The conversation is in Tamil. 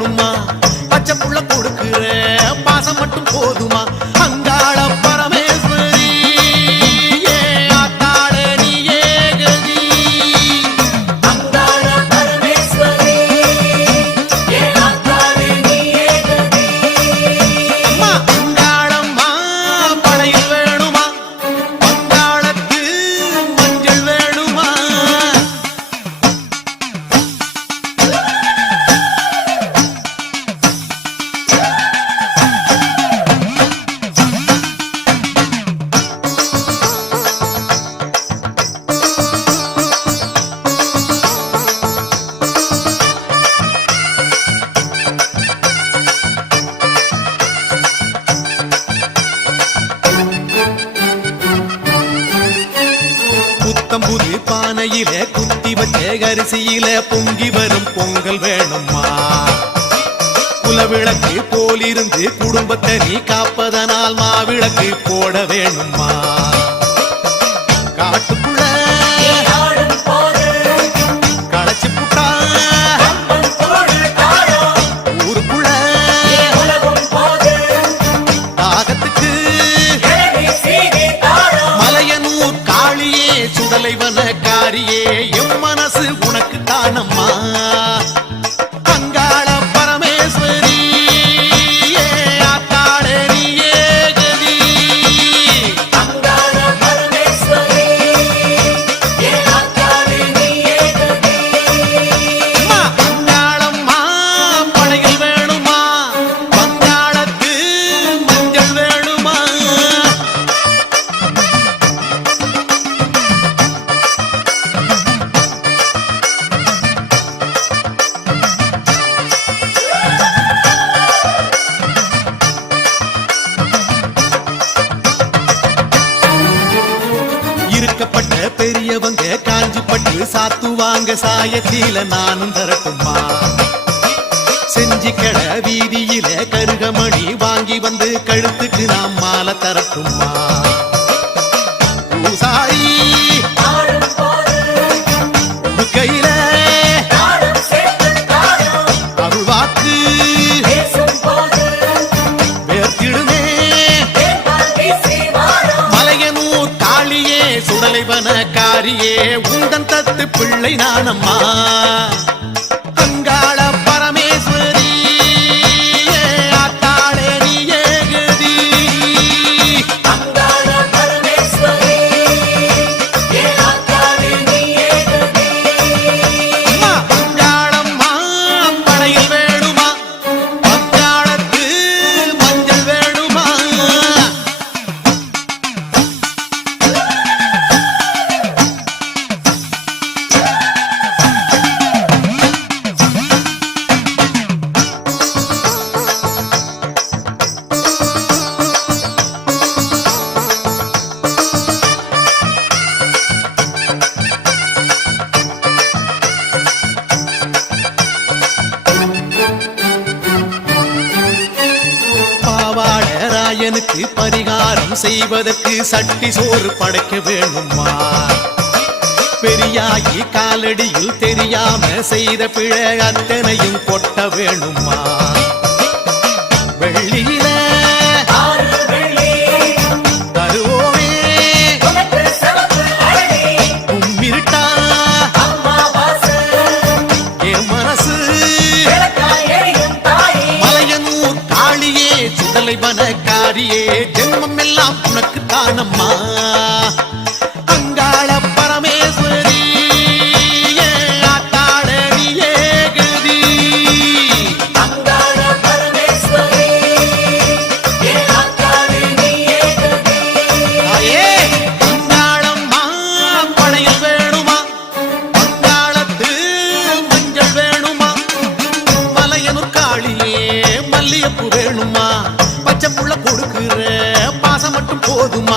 வேணுமா? பச்சை புள்ள கூட புது குத்தி வச்ச பொங்கி வரும் பொங்கல் வேணும்மா. குலவிளக்கு போலிருந்து குடும்பத்தை நீ காப்பதனால் மாவிளக்கு போட வேணும்மா. காட்டுக்குள்ள களைச்சு புட்டா. ஊருக்குள்ள தாகத்துக்கு. மலையனூர் காளியே காரியே எம் மனசு உனக்கு தானம்மா? பட்டு சாத்துவாங்க சாயத்தில நானும் தரட்டுமா செஞ்சு கட வீதியில கருகமணி வாங்கி வந்து கழுத்துக்கு நாம் மாலை தரட்டுமா பூசாரி கையில அருள்வாக்கு வேர்த்திடுமே. மலையனூர் காளியே சுடலைவன காரியே உந்தன் தத்து பிள்ளை நானம்மா. மகனுக்கு பரிகாரம் செய்வதற்கு சட்டி சோறு படைக்க வேணுமா? பெரியாயி காலடியில் தெரியாம செய்த பிழை அத்தனையும் கொட்ட வேணுமா? வெள்ளியில ஆறு வெள்ளி ஜென்மம் எல்லாம் மல்லியப்பூ மட்டும் போதுமா?